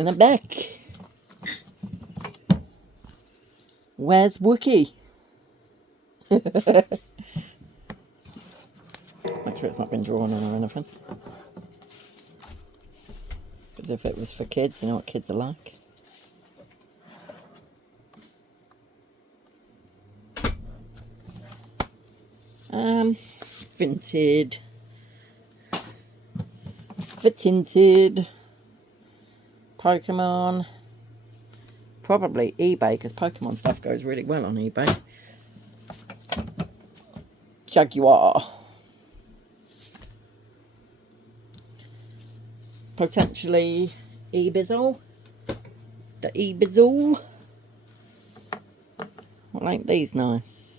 And I'm back. Where's Wookie? Make sure it's not been drawn on or anything. Because if it was for kids, you know what kids are like. Tinted Pokemon. Probably eBay, because Pokemon stuff goes really well on eBay. Jaguar. Potentially Ebizzle. The Ebizzle. Well, ain't these nice?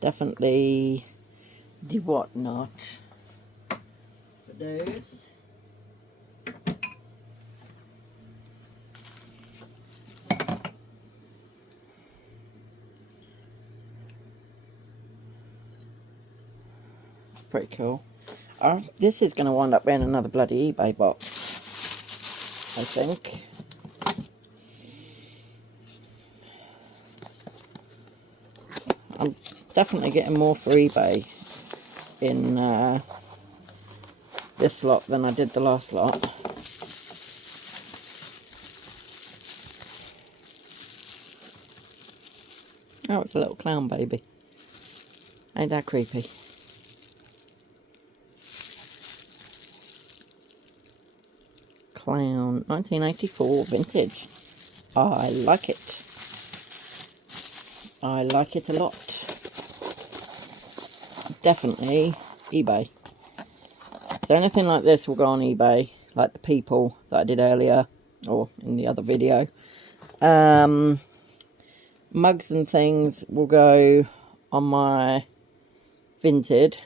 Definitely the Whatnot for those. Pretty cool. This is going to wind up being another bloody eBay box, I think. I'm definitely getting more for eBay in this lot than I did the last lot. Oh, it's a little clown baby. Ain't that creepy? Clown, 1984 vintage. I like it. I like it a lot. Definitely eBay. So anything like this will go on eBay, like the people that I did earlier, or in the other video. Mugs and things will go on my Vinted.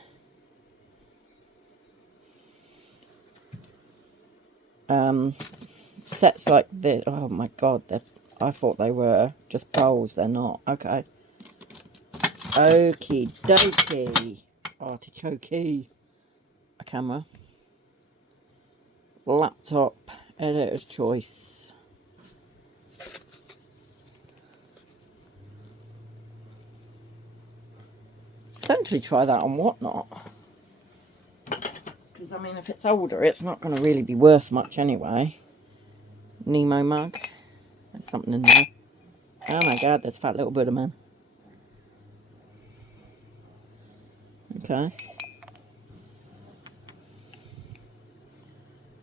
Sets like this, oh my god, I thought they were just bowls, they're not. Okay. Okie dokie. Artichoke. A camera. Laptop. Editor's choice. Potentially try that on Whatnot. Because, I mean, if it's older, it's not going to really be worth much anyway. Nemo mug. There's something in there. Oh my god, there's Fat Little Buddha Man. Okay.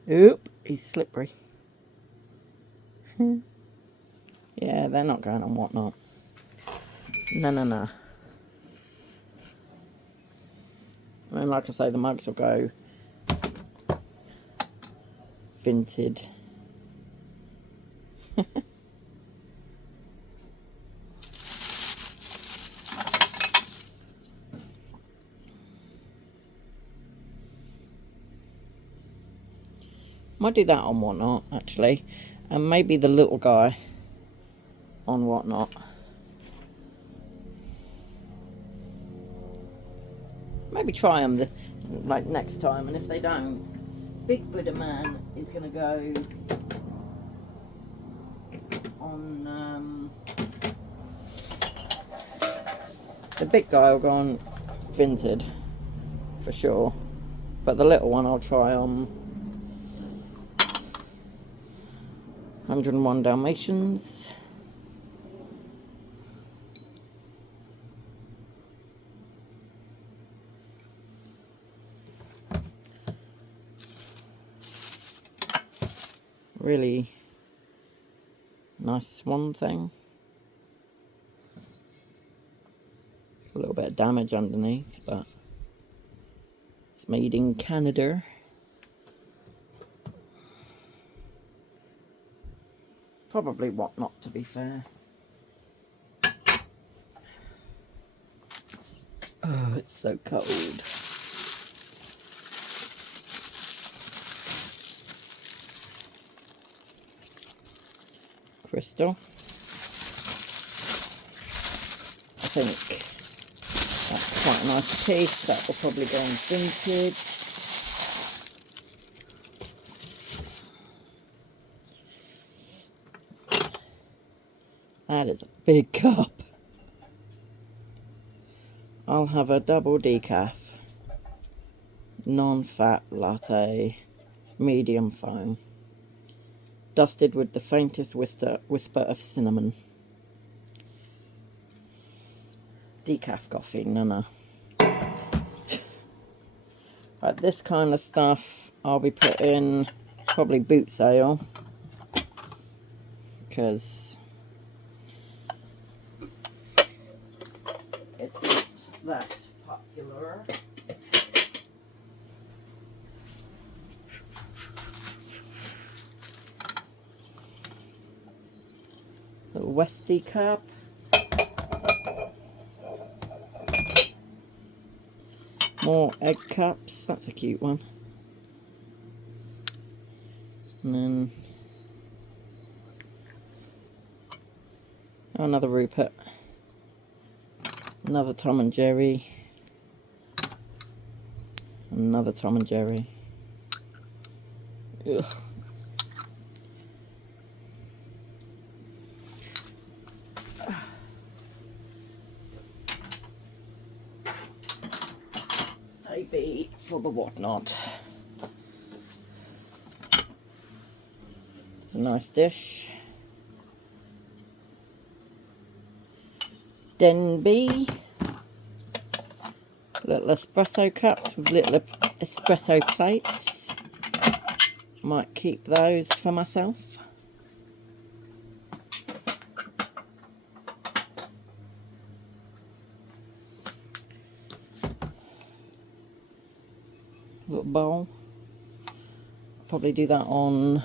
Oop, he's slippery. Yeah, they're not going on Whatnot. No. I mean, like I say, the mugs will go Vinted. Might do that on Whatnot, actually. And maybe the little guy on Whatnot. Maybe try them like next time, and if they don't, Big Buddha Man is going to go on, the big guy will go on Vinted, for sure. But the little one I'll try on 101 Dalmatians. Really nice swan thing. A little bit of damage underneath, but it's made in Canada. Probably Whatnot, to be fair. Oh, it's so cold. Crystal. think that's quite a nice piece. That will probably go on vintage. That is a big cup. I'll have a double decaf, non-fat latte, medium foam, dusted with the faintest whisper of cinnamon. Decaf coffee, no. Right, this kind of stuff I'll be putting probably boot sale, because it's not that popular. Little Westie cup. More egg cups. That's a cute one. And then another Rupert. Another Tom and Jerry. Another Tom and Jerry. Ugh. They be for the whatnot. It's a nice dish. Denby. Little espresso cups with little espresso plates. Might keep those for myself. Little bowl. Probably do that on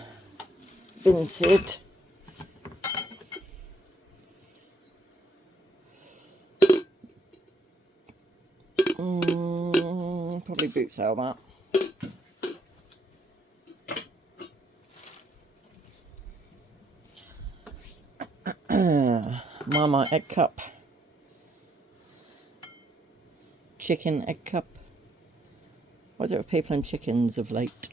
Vinted. Probably boot sale that. Marmite egg cup. Chicken egg cup. What's it with people and chickens of late?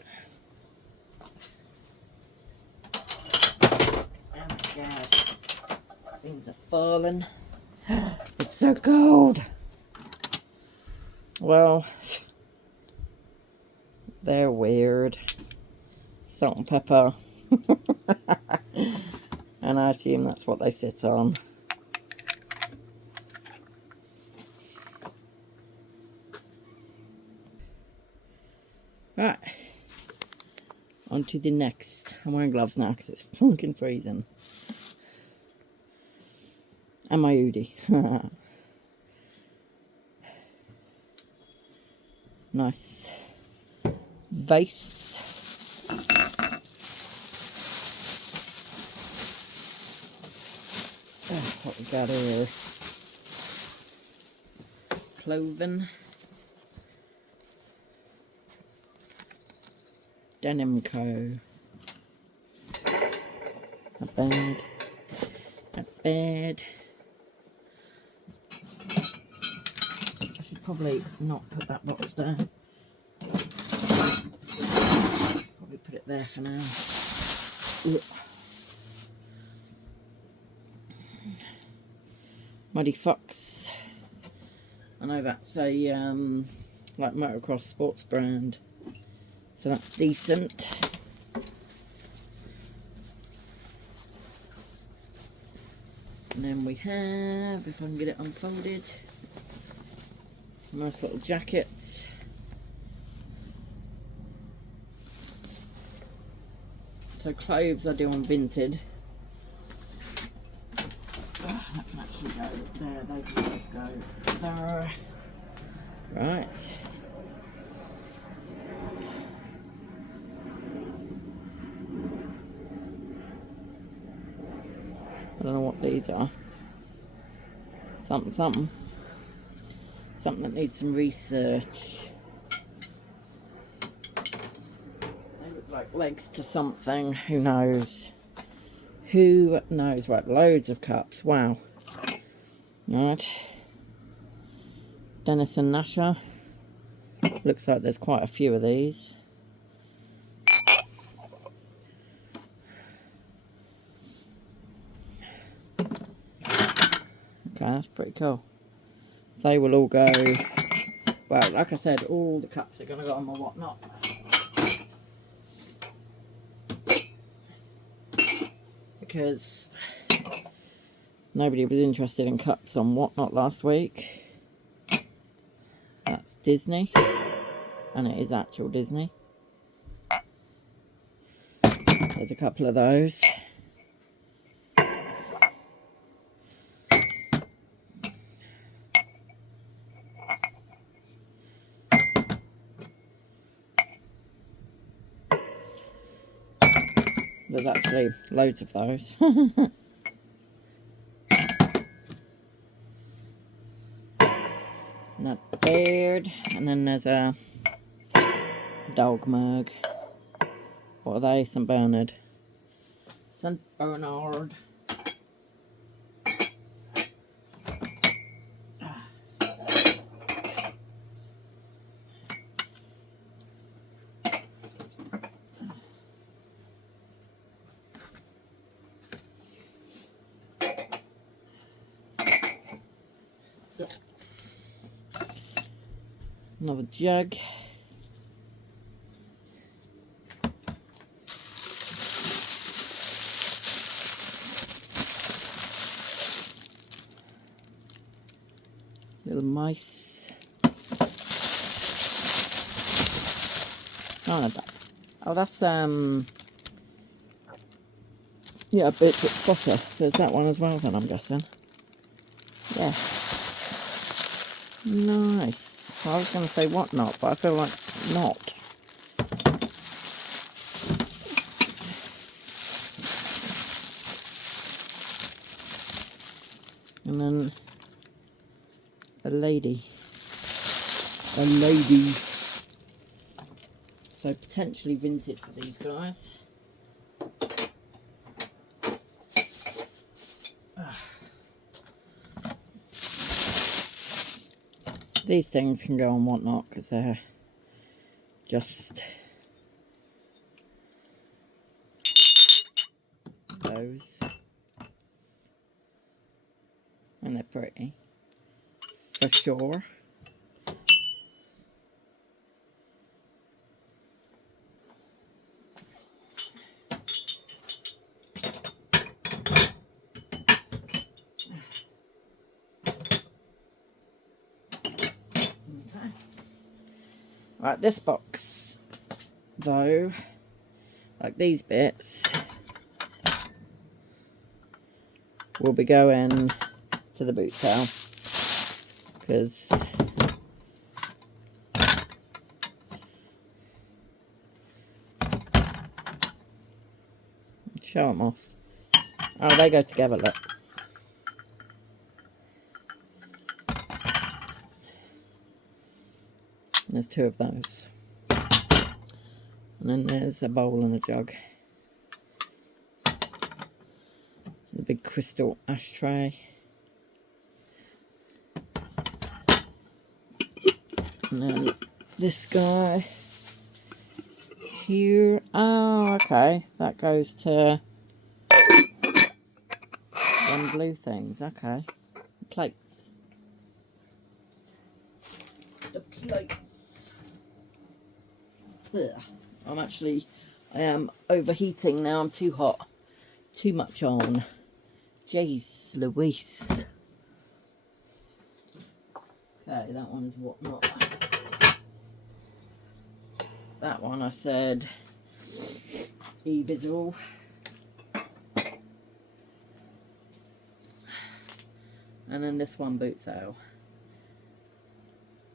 Oh my god. Things are falling. It's so cold. Well, they're weird. Salt and pepper. And I assume that's what they sit on. Right. On to the next. I'm wearing gloves now because it's fucking freezing. And my hoodie. Nice vase. Oh, what we got here? Cloven. Denim Co. Not bad. Not bad. I should probably not put that box there. Probably put it there for now. Ugh. Muddy Fox. I know that's a like motocross sports brand, so that's decent. And then we have, if I can get it unfolded, a nice little jacket. So clothes I do on Vinted. That can actually go there, they can both go there. Right. I don't know what these are. Something that needs some research. They look like legs to something. Who knows? Who knows? Right, loads of cups. Wow. Right. Denison Nasher. Looks like there's quite a few of these. Okay, that's pretty cool. They will all go, well, like I said, all the cups are going to go on my Whatnot. Because nobody was interested in cups on Whatnot last week. That's Disney. And it is actual Disney. There's a couple of those. There's actually loads of those. And a beard. And then there's a dog mug. What are they? St. Bernard. St. Bernard. Another jug. Little mice. Oh, oh, that's yeah, Bit Spotter. So it's that one as well then, I'm guessing. Yeah. Nice. I was going to say Whatnot, but I feel like not. And then a lady. A lady. So potentially vintage for these guys. These things can go on Whatnot because they're just those. And they're pretty. For sure. Right, this box, though, like these bits, will be going to the boot sale, because show them off. Oh, they go together, look. There's two of those. And then there's a bowl and a jug. The big crystal ashtray. And then this guy here. Oh, okay. That goes to them blue things. Okay. Plates. The plates. Ugh. I am overheating now. I'm too hot. Too much on. Jeez Louise. Okay, that one is Whatnot. That one I said e-visual. And then this one boot sale.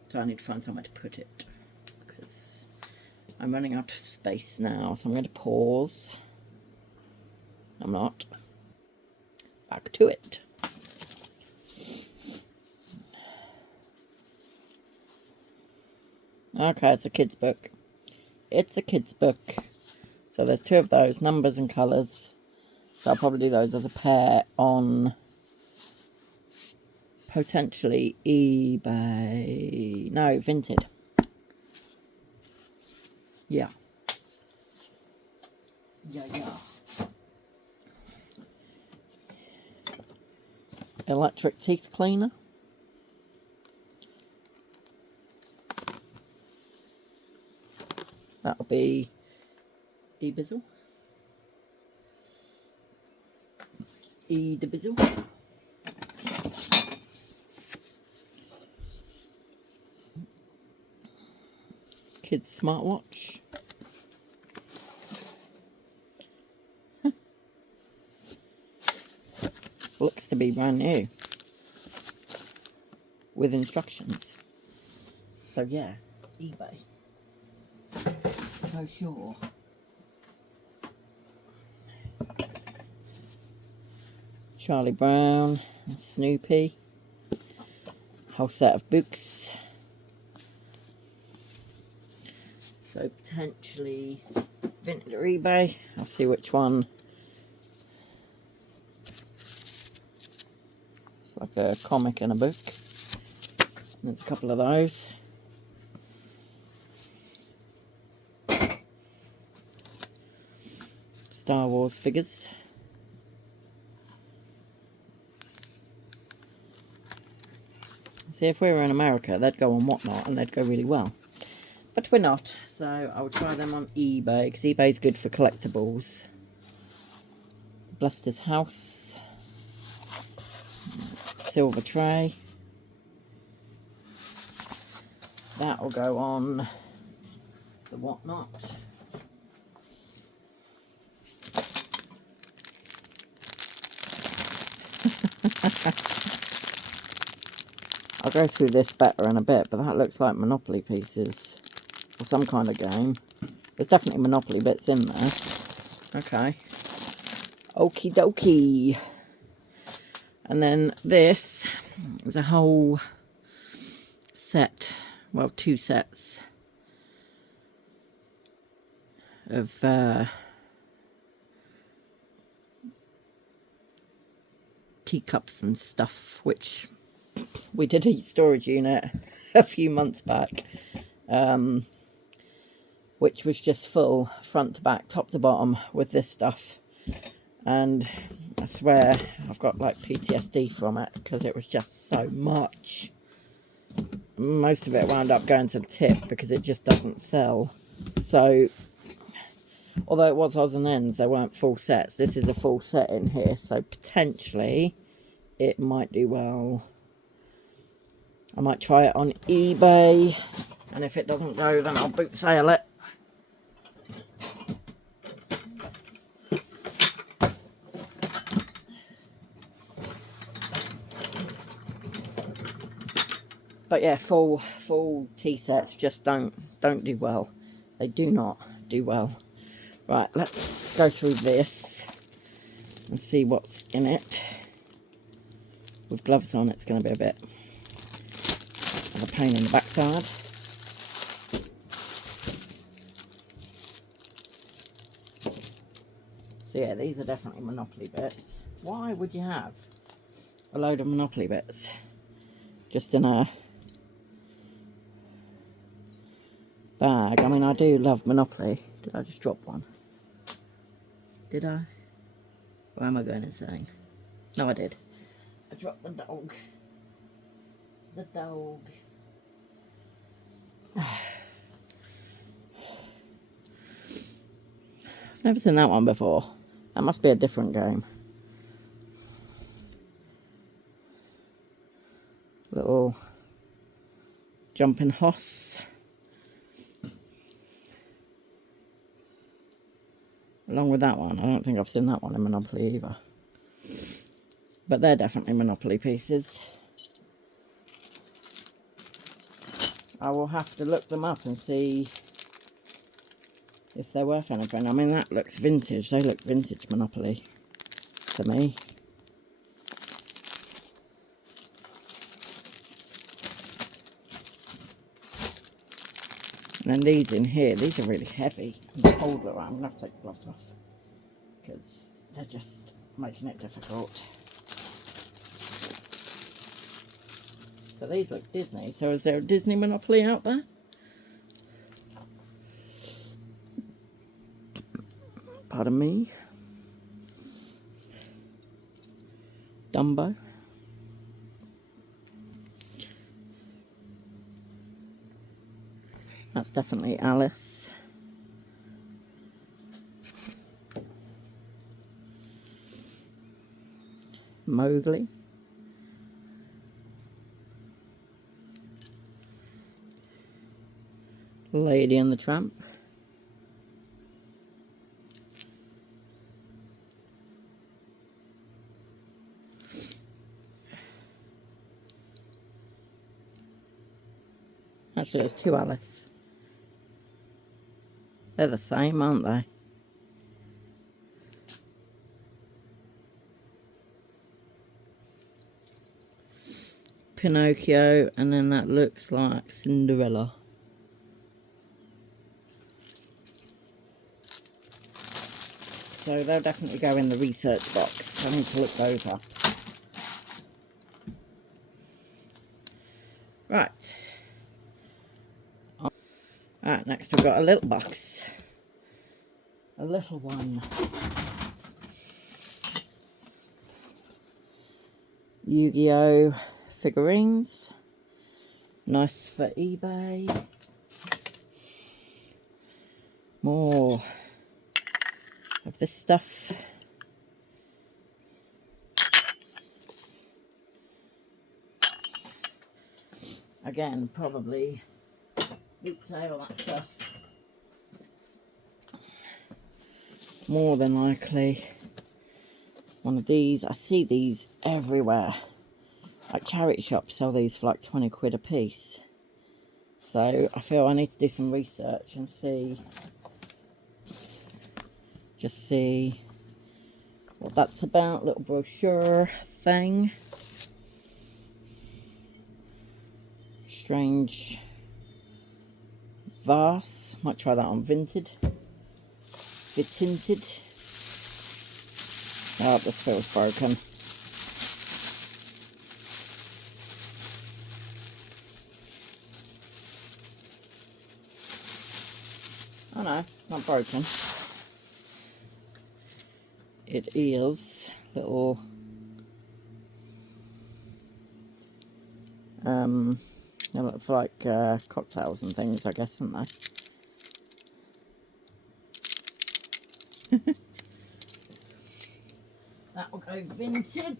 So I need to find somewhere to put it because I'm running out of space now. So I'm going to pause. I'm not. Back to it. Okay, it's a kid's book. It's a kid's book. So there's two of those, numbers and colours. So I'll probably do those as a pair on potentially eBay. No, Vinted. Yeah. Yeah. Electric teeth cleaner. That'll be eBizzle. eDebizzle. Kids smartwatch. Looks to be brand new with instructions. So yeah, eBay. So sure. Charlie Brown and Snoopy. Whole set of books. So potentially Vinted or eBay. I'll see which one. It's like a comic and a book. There's a couple of those. Star Wars figures. See, if we were in America, they'd go on Whatnot and they'd go really well. But we're not, so I will try them on eBay, because eBay's good for collectibles. Bluster's House. Silver tray. That will go on the Whatnot. I'll go through this better in a bit, but that looks like Monopoly pieces or some kind of game. There's definitely Monopoly bits in there. Okay. Okie dokie. And then this is a whole set, well, 2 sets of teacups and stuff, which we did a storage unit a few months back, which was just full front to back, top to bottom with this stuff. And I swear I've got like PTSD from it, because it was just so much. Most of it wound up going to the tip because it just doesn't sell. So although it was odds and ends, they weren't full sets. This is a full set in here, so potentially it might do well. I might try it on eBay, and if it doesn't go, then I'll boot sale it. But yeah, full tea sets just don't do well. They do not do well. Right, let's go through this and see what's in it. With gloves on, it's going to be a bit of a pain in the backside. So yeah, these are definitely Monopoly bits. Why would you have a load of Monopoly bits just in a bag? I mean, I do love Monopoly. Did I just drop one? Did I? Or am I going insane? No, I did. I dropped the dog. The dog. I've never seen that one before. That must be a different game. Little jumping hoss. Along with that one. I don't think I've seen that one in Monopoly either. But they're definitely Monopoly pieces. I will have to look them up and see if they're worth anything. I mean, that looks vintage. They look vintage Monopoly to me. And then these in here, these are really heavy. I'm going to hold it around. I'm going to have to take the gloves off, because they're just making it difficult. So these look Disney. So is there a Disney Monopoly out there? Pardon me. Dumbo. That's definitely Alice. Mowgli. Lady and the Tramp. Actually, there's two Alice. They're the same, aren't they? Pinocchio, and then that looks like Cinderella. So they'll definitely go in the research box. I need to look those up. Right. Alright, next we've got a little box. A little one. Yu-Gi-Oh! Figurines. Nice for eBay. More of this stuff. Again, probably boot sale, that stuff. More than likely one of these. I see these everywhere. Like charity shops sell these for like 20 quid a piece. So I feel I need to do some research and see, just see what that's about. Little brochure thing. Strange vase. Might try that on Vinted. Tinted. Oh, this feels broken. Oh no, it's not broken. It is little they look like cocktails and things, I guess, aren't they? That will go Vinted.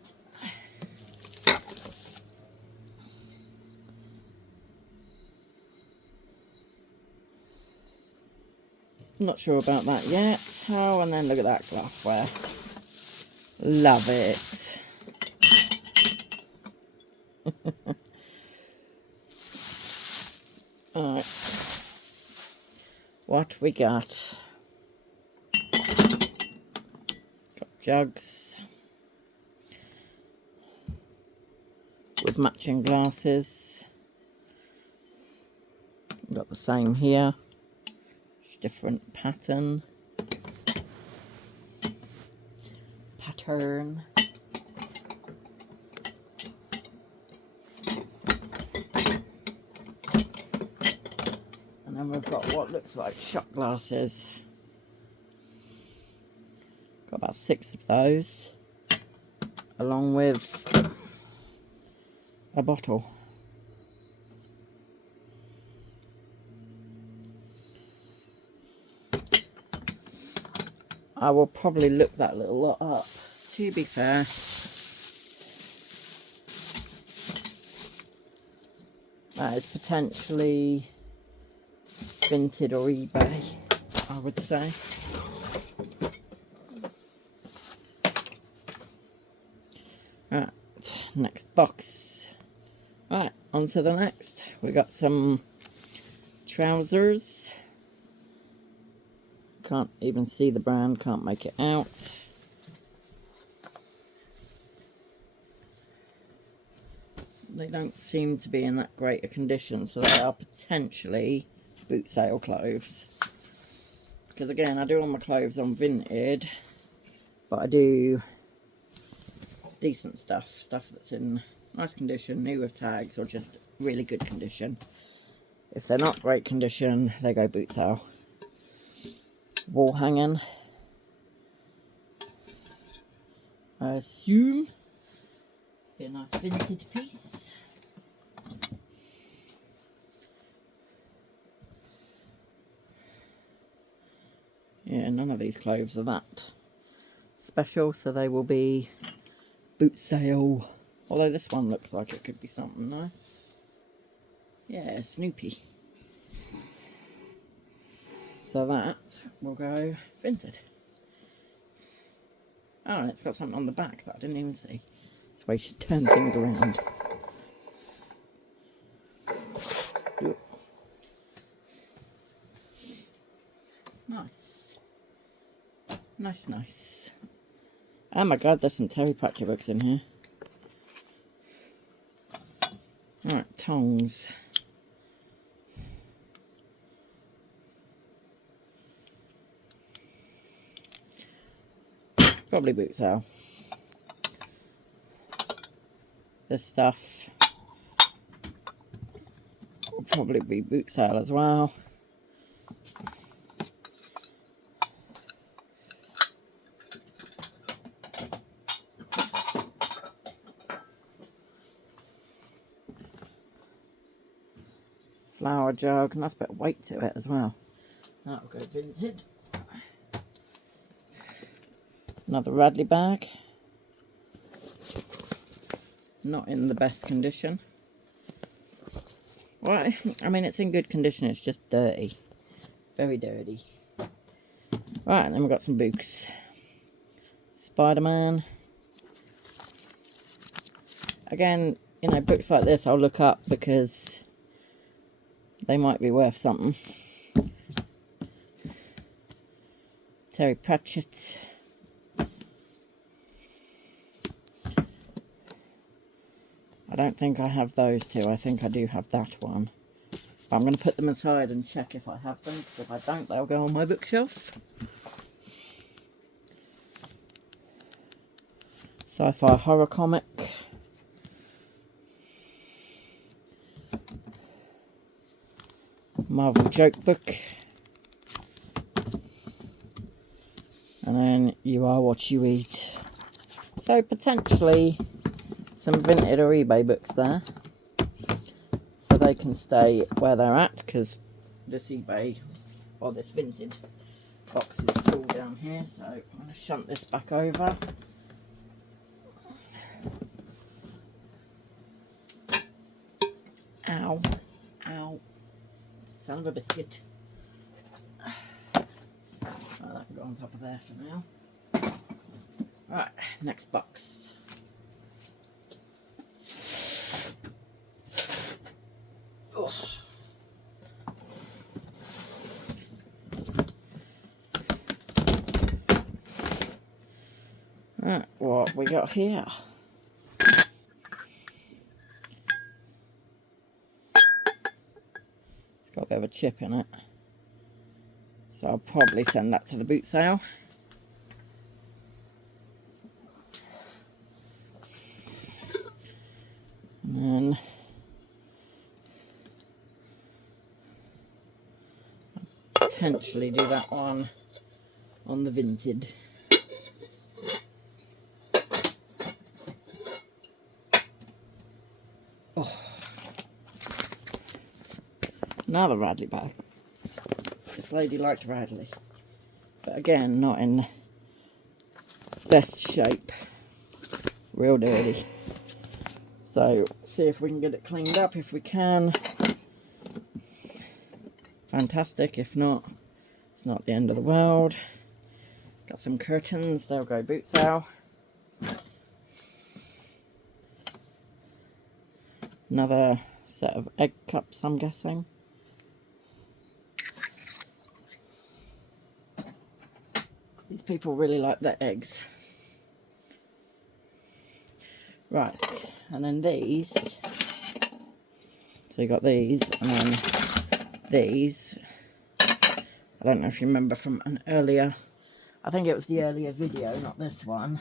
Not sure about that yet. Oh, and then look at that glassware. Love it. Alright. What we got? Got jugs with matching glasses. Got the same here. Different pattern. And then we've got what looks like shot glasses. Got about 6 of those, along with a bottle. I will probably look that little lot up, to be fair. That is potentially Vinted or eBay, I would say. Right, next box. Right, on to the next. We got some trousers. Can't even see the brand, can't make it out. They don't seem to be in that great a condition, so they are potentially boot sale clothes. Because again, I do all my clothes on Vinted, but I do decent stuff that's in nice condition, new with tags, or just really good condition. If they're not great condition, they go boot sale. Wall hanging, I assume. Be a nice vintage piece. Yeah, none of these clothes are that special, so they will be boot sale. Although this one looks like it could be something nice. Yeah, Snoopy. So that will go vintage. Oh, and it's got something on the back that I didn't even see. That's why you should turn things around. Nice. Nice, nice. Oh my god, there's some Terry Pratchett books in here. Alright, tongs. Probably boot sale. This stuff will probably be boot sale as well. Flower jug, nice bit of weight to it as well. That'll go vintage. Another Radley bag. Not in the best condition. Well, I mean, it's in good condition, it's just dirty. Very dirty. Right, and then we've got some books. Spider-Man. Again, you know, books like this I'll look up because they might be worth something. Terry Pratchett. I don't think I have those two. I think I do have that one. But I'm going to put them aside and check if I have them, because if I don't, they'll go on my bookshelf. Sci-fi horror comic. Marvel joke book. And then You Are What You Eat. So potentially some Vinted or eBay books there. So they can stay where they're at, because this eBay, or this Vinted box is full down here. So I'm going to shunt this back over. Ow. Ow. Son of a biscuit. Well, that can go on top of there for now. Right, next box. Oh. Right, what we got here? It's got a bit of a chip in it. So I'll probably send that to the boot sale. And then I'll potentially do that one on the Vinted. Oh. Another Radley bag. This lady liked Radley. But again, not in best shape. Real dirty. So, see if we can get it cleaned up. If we can, fantastic. If not, it's not the end of the world. Got some curtains. They'll go boot sale. Another set of egg cups, I'm guessing. These people really like their eggs. Right, and then these. So you got these, and then these. I don't know if you remember from an earlier, I think it was the earlier video, not this one.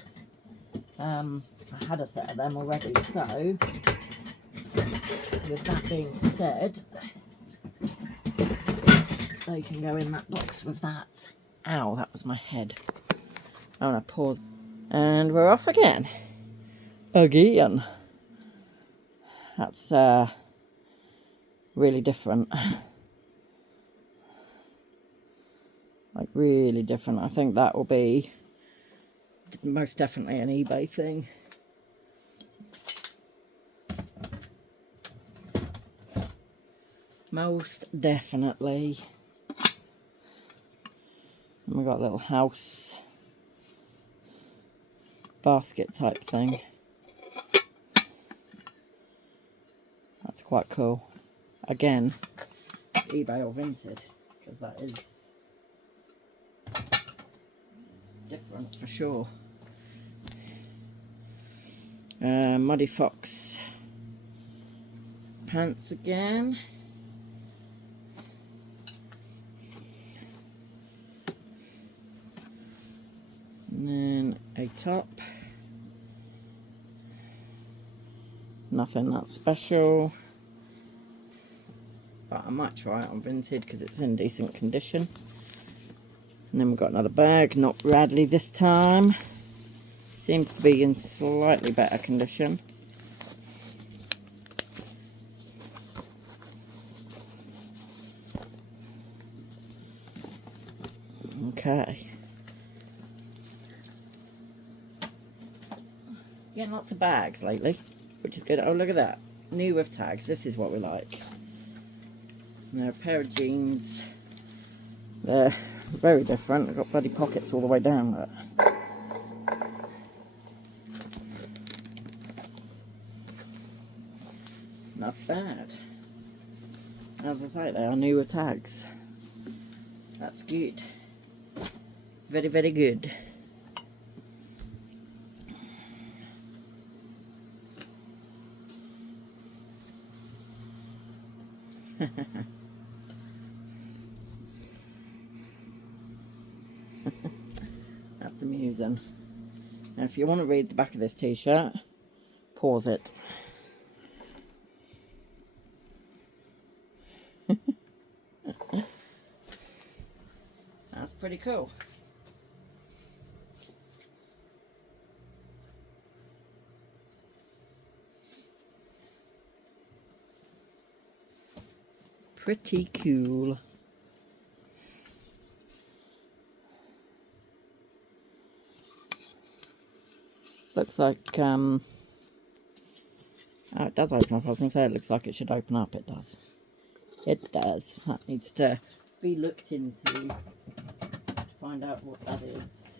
I had a set of them already, so with that being said, they can go in that box with that. Ow, that was my head. I'm gonna pause. And we're off again. Again. That's really different. Like really different. I think that will be most definitely an eBay thing. Most definitely. And we've got a little house basket type thing. That's quite cool. Again, eBay or Vinted, because that is different for sure. Muddy Fox pants again. And then a top. Nothing that special. But I might try it on Vinted because it's in decent condition. And then we've got another bag, not Bradley this time. Seems to be in slightly better condition. Okay. Getting lots of bags lately, which is good. Oh, look at that. New with tags. This is what we like. Now, a pair of jeans. They're very different. They've got bloody pockets all the way down. Look. Not bad. As I say, they are new with tags. That's good. Very, very good. That's amusing. Now, if you want to read the back of this t-shirt, pause it. That's pretty cool. Pretty cool. Looks like, oh, it does open up. I was going to say it looks like it should open up. It does. It does. That needs to be looked into to find out what that is.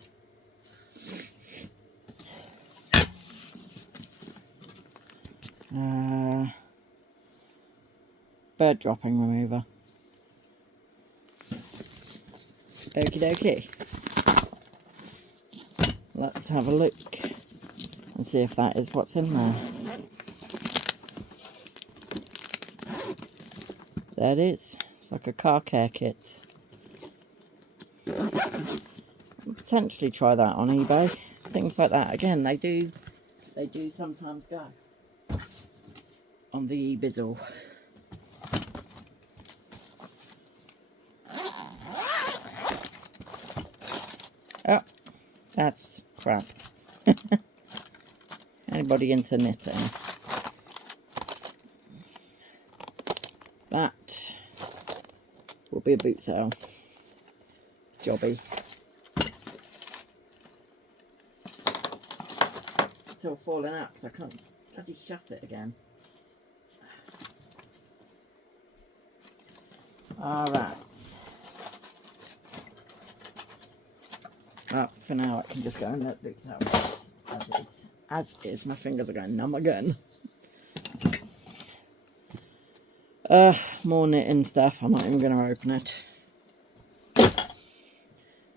Bird dropping remover. Okie dokie. Let's have a look and see if that is what's in there. There it is. It's like a car care kit. I'll potentially try that on eBay. Things like that. Again, they do sometimes go on the eBizzle. Oh, that's crap. Anybody into knitting? That will be a boot sale. Jobby. It's all falling out because I can't bloody shut it again. Alright. Oh, for now I can just go and let boots out as is. As is. My fingers are going numb again. More knitting stuff. I'm not even going to open it.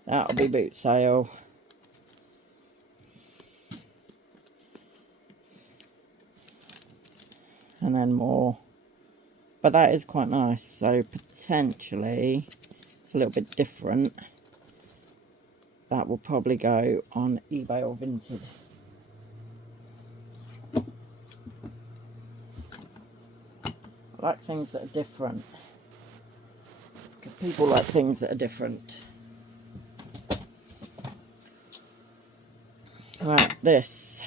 That'll be boot sale. And then more. But that is quite nice. So potentially it's a little bit different. That will probably go on eBay or Vinted. I like things that are different. Because people like things that are different. Right, this.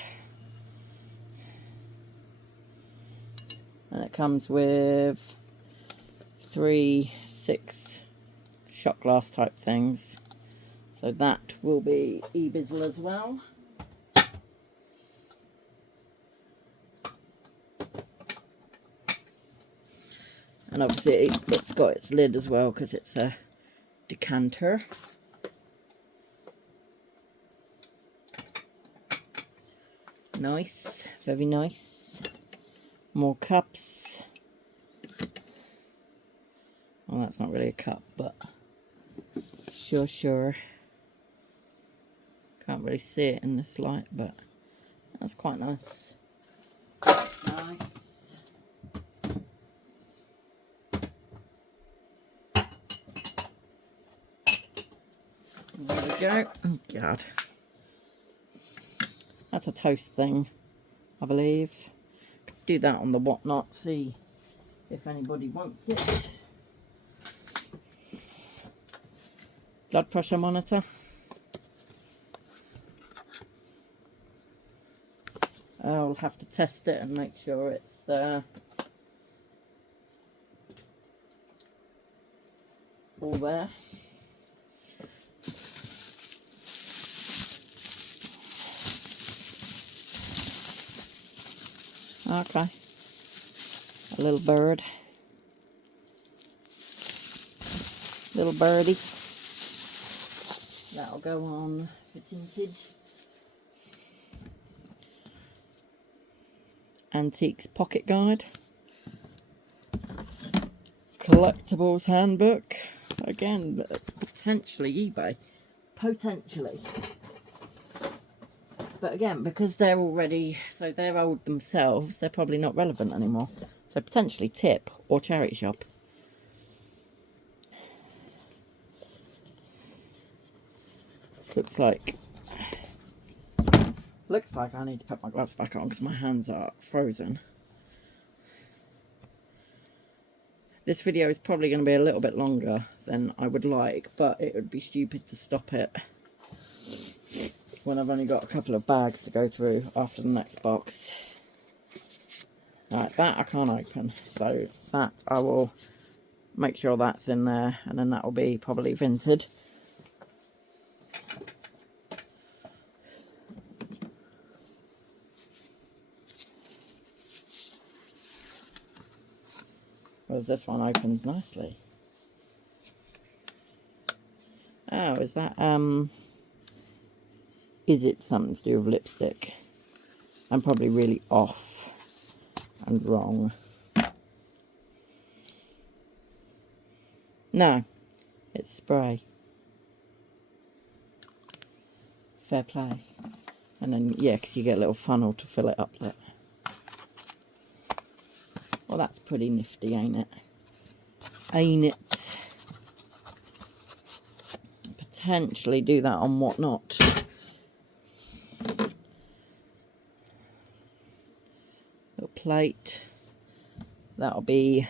And it comes with 3 6 shot glass type things. So that will be eBizzle as well. And obviously it's got its lid as well because it's a decanter. Nice, very nice. More cups. Well, that's not really a cup, but sure. Can't really see it in this light, but that's quite nice. Nice. There we go. Oh, God. That's a toast thing, I believe. Do that on the whatnot, see if anybody wants it. Blood pressure monitor. I'll have to test it and make sure it's all there. Okay, a little bird, little birdie. That'll go on for tinted. Antiques pocket guide. Collectibles handbook. Again, potentially eBay. Potentially. But again, because they're already, so they're old themselves, they're probably not relevant anymore. So potentially tip or charity shop. Looks like I need to put my gloves back on because my hands are frozen. This video is probably going to be a little bit longer than I would like, but it would be stupid to stop it when I've only got a couple of bags to go through after the next box. Right, that I can't open, so that I will make sure that's in there, and then that will be probably vinted. Whereas this one opens nicely. Oh, is that, is it something to do with lipstick? I'm probably really off and wrong. No, it's spray. Fair play. And then, yeah, because you get a little funnel to fill it up with. Well, that's pretty nifty, ain't it? Ain't it? Potentially do that on whatnot. Little plate. That'll be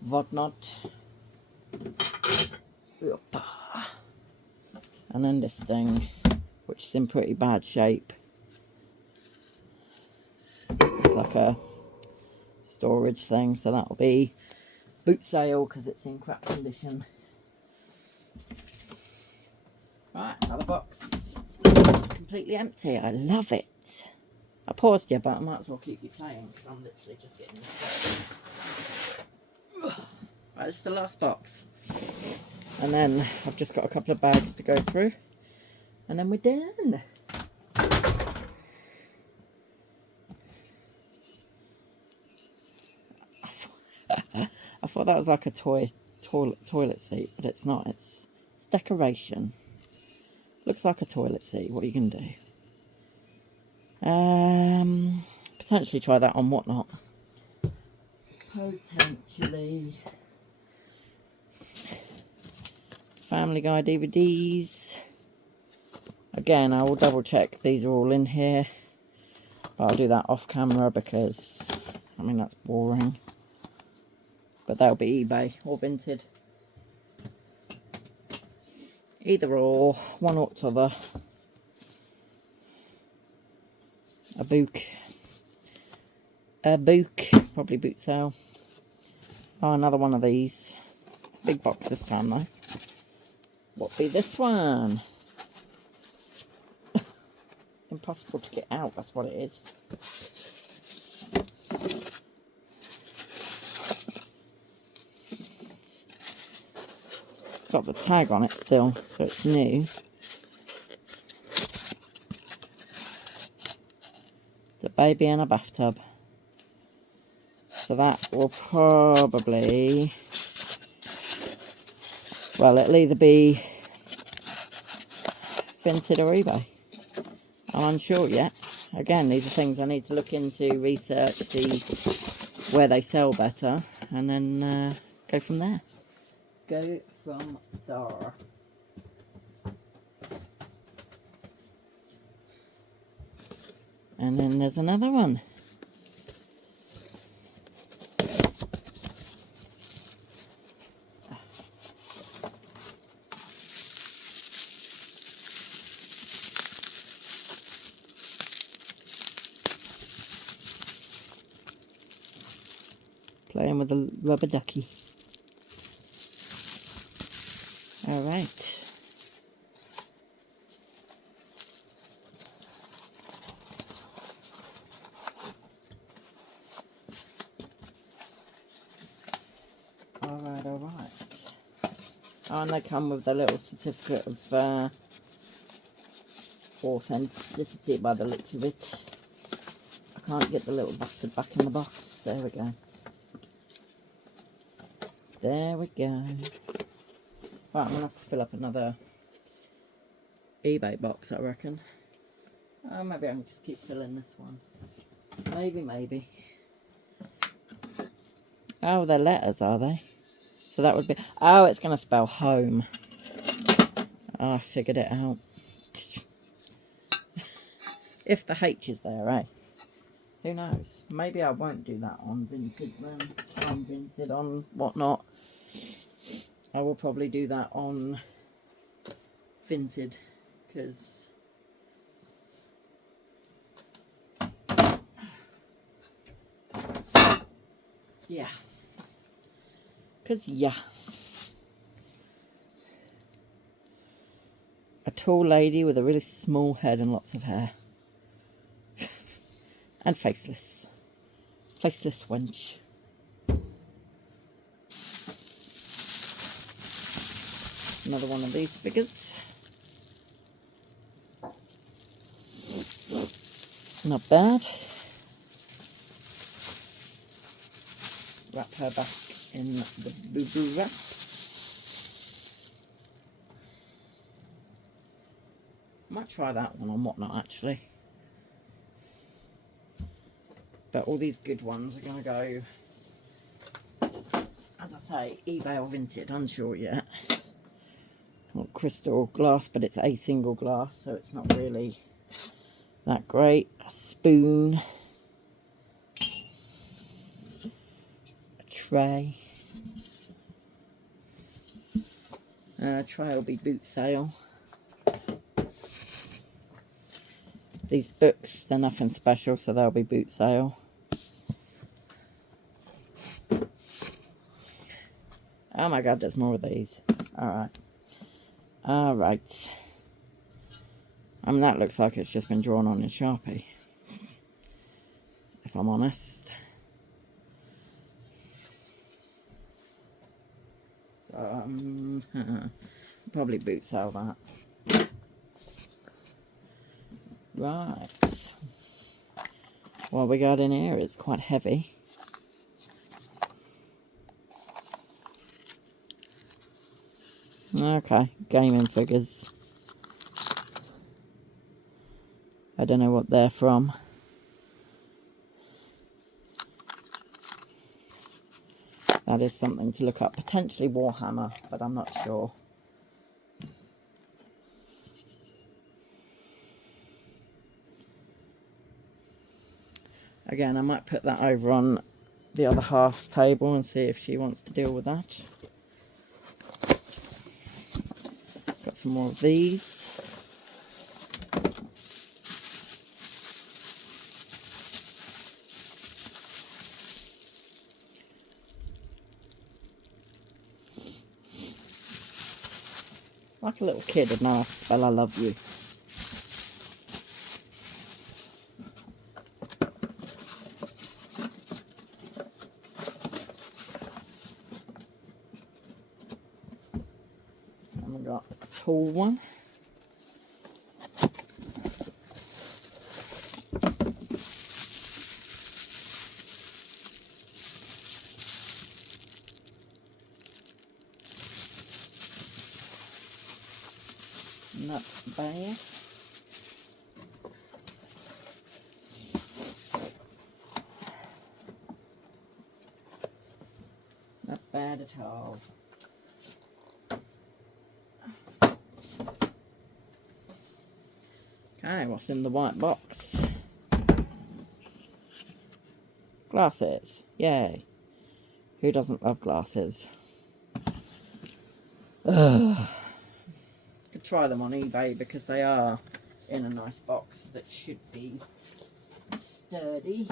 whatnot. And then this thing, which is in pretty bad shape. It's like a storage thing, so that'll be boot sale because it's in crap condition. Right, another box. Completely empty. I love it. I paused you, but I might as well keep you playing because I'm literally just getting this. Right, this is the last box. And then I've just got a couple of bags to go through. And then we're done. I thought that was like a toilet seat, but it's not. It's decoration. Looks like a toilet seat. What are you going to do? Potentially try that on whatnot. Potentially. Family Guy DVDs. Again, I will double check these are all in here. But I'll do that off camera because, I mean, that's boring. but they'll be eBay or Vinted. Either or, one or t'other. A book, probably boot sale. Oh, another one of these. Big box this time though. What be this one? Impossible to get out, that's what it is. It's got the tag on it still, so it's new. It's a baby in a bathtub. So that will probably, well, it'll either be Vinted or eBay. I'm unsure yet. Again, these are things I need to look into, research, see where they sell better, and then go from there. Go from there. And then there's another one. Playing with a rubber ducky. All right. All right. Oh, and they come with a little certificate of authenticity by the looks of it. I can't get the little bastard back in the box. There we go. There we go. Right, I'm going to have to fill up another eBay box, I reckon. Oh, maybe I can just keep filling this one. Maybe. Oh, they're letters, are they? So that would be... Oh, it's going to spell home. Oh, I figured it out. If the H is there, eh? Who knows? Maybe I won't do that on Vinted then. On Vinted, on whatnot. I will probably do that on Vinted, because yeah. A tall lady with a really small head and lots of hair. And faceless. Faceless wench. Another one of these figures. Not bad. Wrap her back in the boo-boo wrap. Might try that one on Whatnot actually. But all these good ones are going to go, as I say, eBay or Vinted, unsure yet. Well, crystal glass, but it's a single glass, so it's not really that great. A spoon. A tray. Tray will be boot sale. These books, they're nothing special, so they'll be boot sale. Oh my god, there's more of these. Alright. Alright. I mean, that looks like it's just been drawn on in Sharpie, if I'm honest. So, probably boot sale that. Right. What we got in here is quite heavy. Okay, gaming figures. I don't know what they're from. That is something to look up. Potentially Warhammer, but I'm not sure. Again, I might put that over on the other half's table and see if she wants to deal with that. Got some more of these. Like a little kid, and I spell I love you. And we've got a tall one. Not bad. Not bad at all. Okay, what's in the white box? Glasses. Yay. Who doesn't love glasses? Ugh. Could try them on eBay because they are in a nice box that should be sturdy.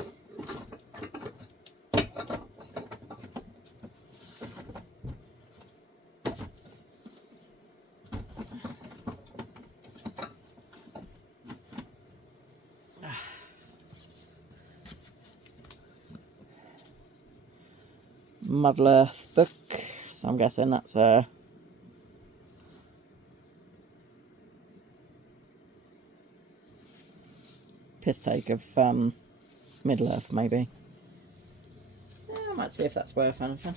Model Earth book, so I'm guessing that's a piss take of Middle Earth, maybe. Yeah, I might see if that's worth anything.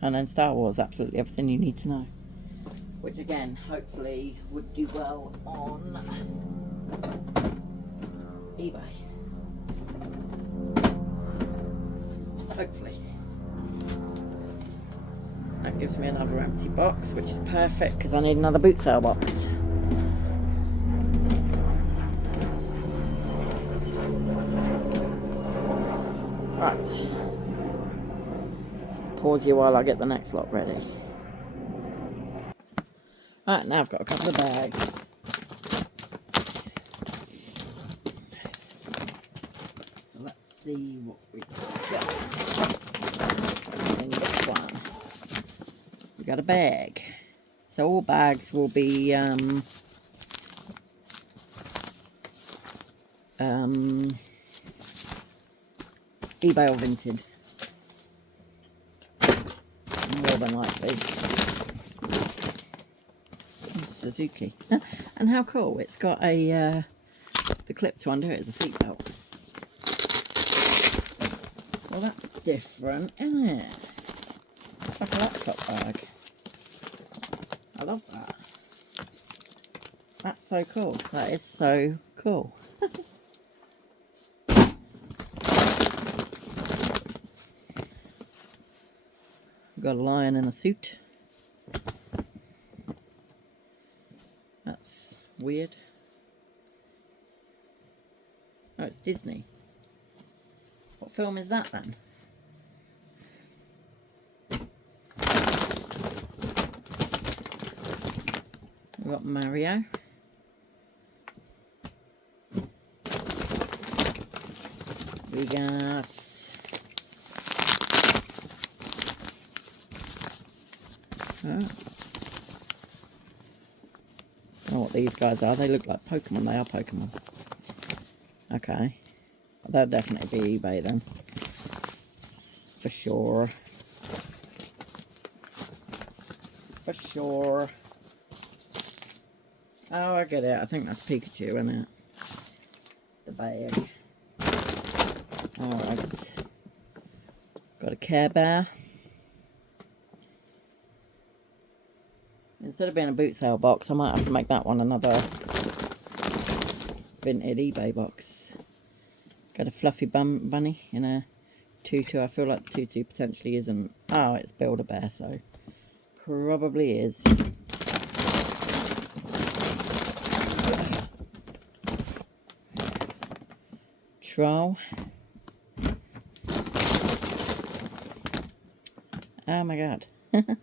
And then Star Wars, absolutely everything you need to know. Which again, hopefully would do well on eBay. Hopefully. That gives me another empty box, which is perfect because I need another boot sale box. Right. Pause you while I get the next lot ready. Right, now I've got a couple of bags. So let's see what we've got in this one. We got a bag. So all bags will be eBay or Vinted. More than likely. Suzuki. And how cool, it's got a the clip to undo it is a seat belt. Well, that's different, isn't it? It's like a laptop bag. I love that. That's so cool. That is so cool. Got a lion in a suit. That's weird. Oh, it's Disney. What film is that then? We've got Mario. We got oh. I don't know what these guys are. They look like Pokemon. They are Pokemon. Okay. They'll definitely be eBay then. For sure. For sure. Oh, I get it. I think that's Pikachu, isn't it? The bag. Alright. Got a Care Bear. Instead of being a boot sale box, I might have to make that one another Vinted eBay box. Got a fluffy bunny in a tutu. I feel like the tutu potentially isn't. Oh, it's Build-A-Bear, so probably is. Patrol. Oh my god. Well,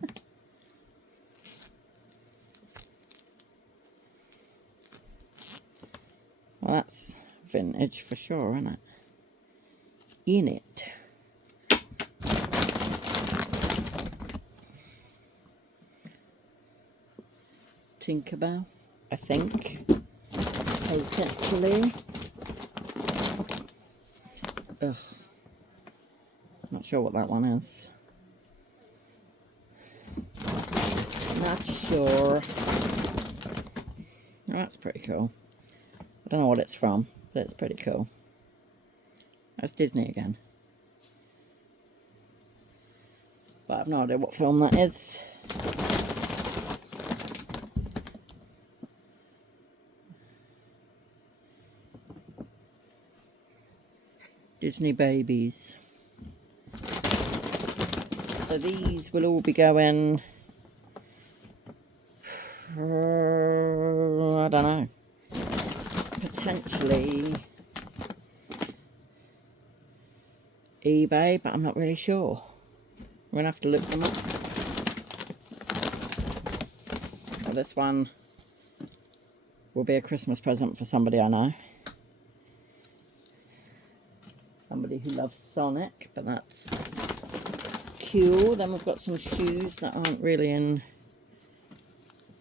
that's vintage for sure, isn't it? In it. Tinkerbell, I think. Potentially. Ugh. Not sure what that one is. Not sure. Oh, that's pretty cool. I don't know what it's from, but it's pretty cool. That's Disney again. But I have no idea what film that is. Disney Babies. So these will all be going for, I don't know, potentially eBay, but I'm not really sure. I'm going to have to look them up. So this one will be a Christmas present for somebody I know. Somebody who loves Sonic, but that's cool. Then we've got some shoes that aren't really in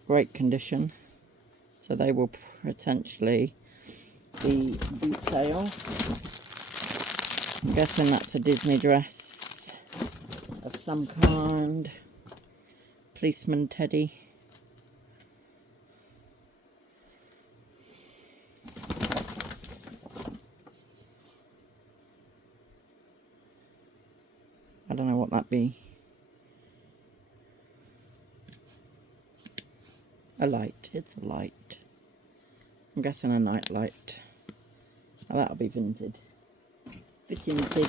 great condition, so they will potentially be boot sale. I'm guessing that's a Disney dress of some kind. Policeman Teddy. I don't know what that be. A light. It's a light. I'm guessing a night light. Oh, that'll be vintage. Vintage.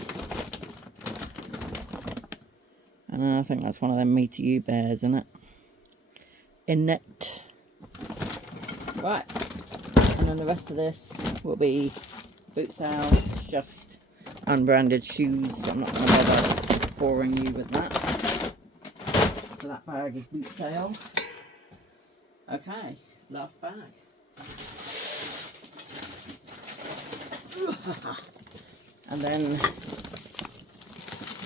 And I think that's one of them Me to You bears, isn't it? In it. Right. And then the rest of this will be boot sale. Just unbranded shoes. So I'm not going to bother boring you with that. So that bag is boot sale. Okay, last bag. And then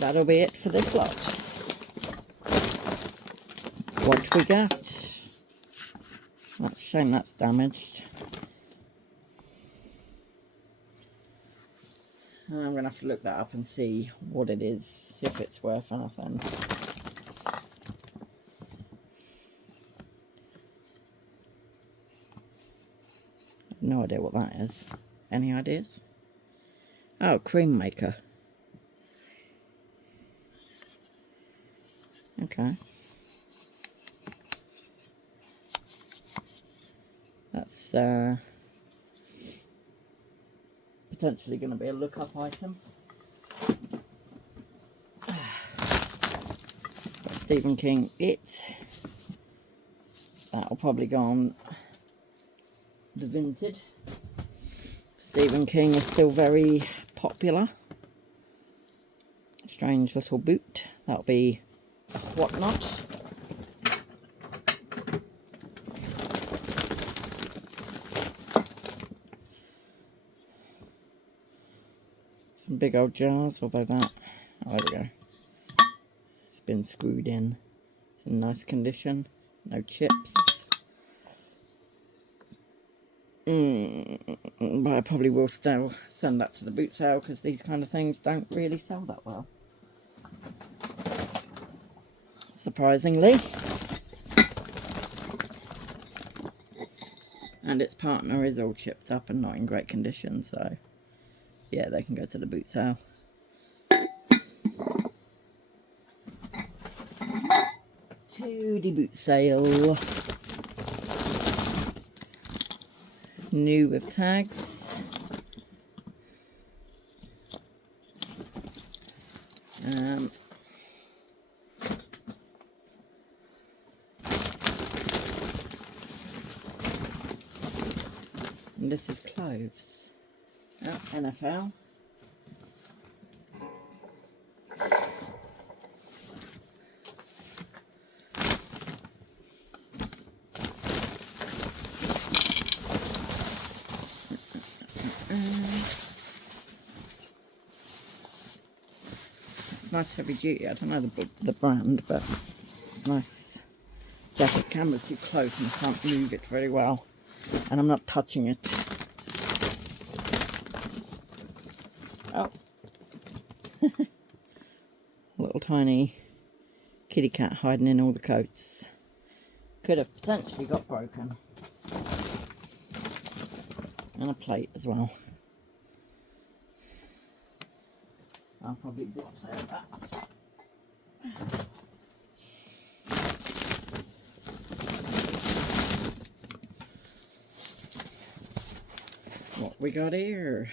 that'll be it for this lot. What we got? That's a shame that's damaged. And I'm going to have to look that up and see what it is, if it's worth anything. No idea what that is. Any ideas? Oh, cream maker. Okay. That's potentially going to be a look-up item. Stephen King, It. That'll probably go on the Vinted. Stephen King is still very popular. Strange Little Boot. That'll be Whatnot. Some big old jars, although that, oh, there we go. It's been screwed in. It's in nice condition. No chips. But I probably will still send that to the boot sale because these kind of things don't really sell that well. Surprisingly. And its partner is all chipped up and not in great condition, so yeah, they can go to the boot sale. To the boot sale. New with tags. And this is clothes. Oh, NFL. nice heavy duty. I don't know the brand, but it's nice jacket. Camera's too close and I can't move it very well. And I'm not touching it. Oh. Little tiny kitty cat hiding in all the coats. Could have potentially got broken. And a plate as well. I'll probably gloss over that. What we got here?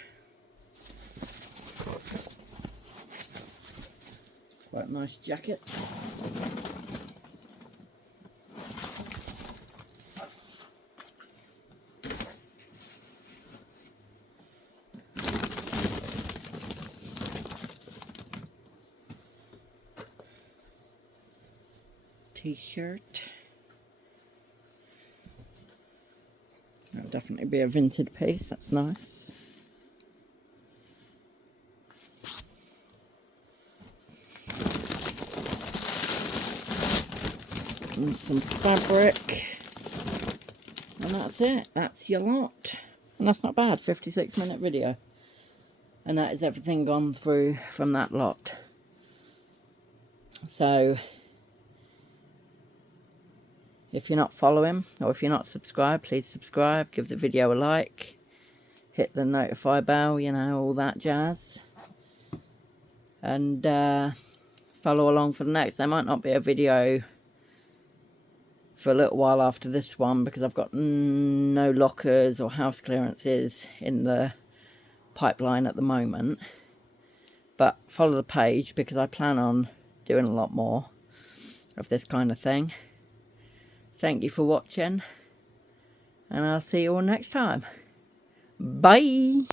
Quite a nice jacket. T-shirt. That'll definitely be a vintage piece. That's nice. And some fabric. And that's it. That's your lot. And that's not bad. 56-minute video. And that is everything gone through from that lot. So if you're not following or if you're not subscribed, please subscribe, give the video a like, hit the notify bell, you know, all that jazz. And follow along for the next. There might not be a video for a little while after this one because I've got no lockers or house clearances in the pipeline at the moment. But follow the page because I plan on doing a lot more of this kind of thing. Thank you for watching, and I'll see you all next time. Bye!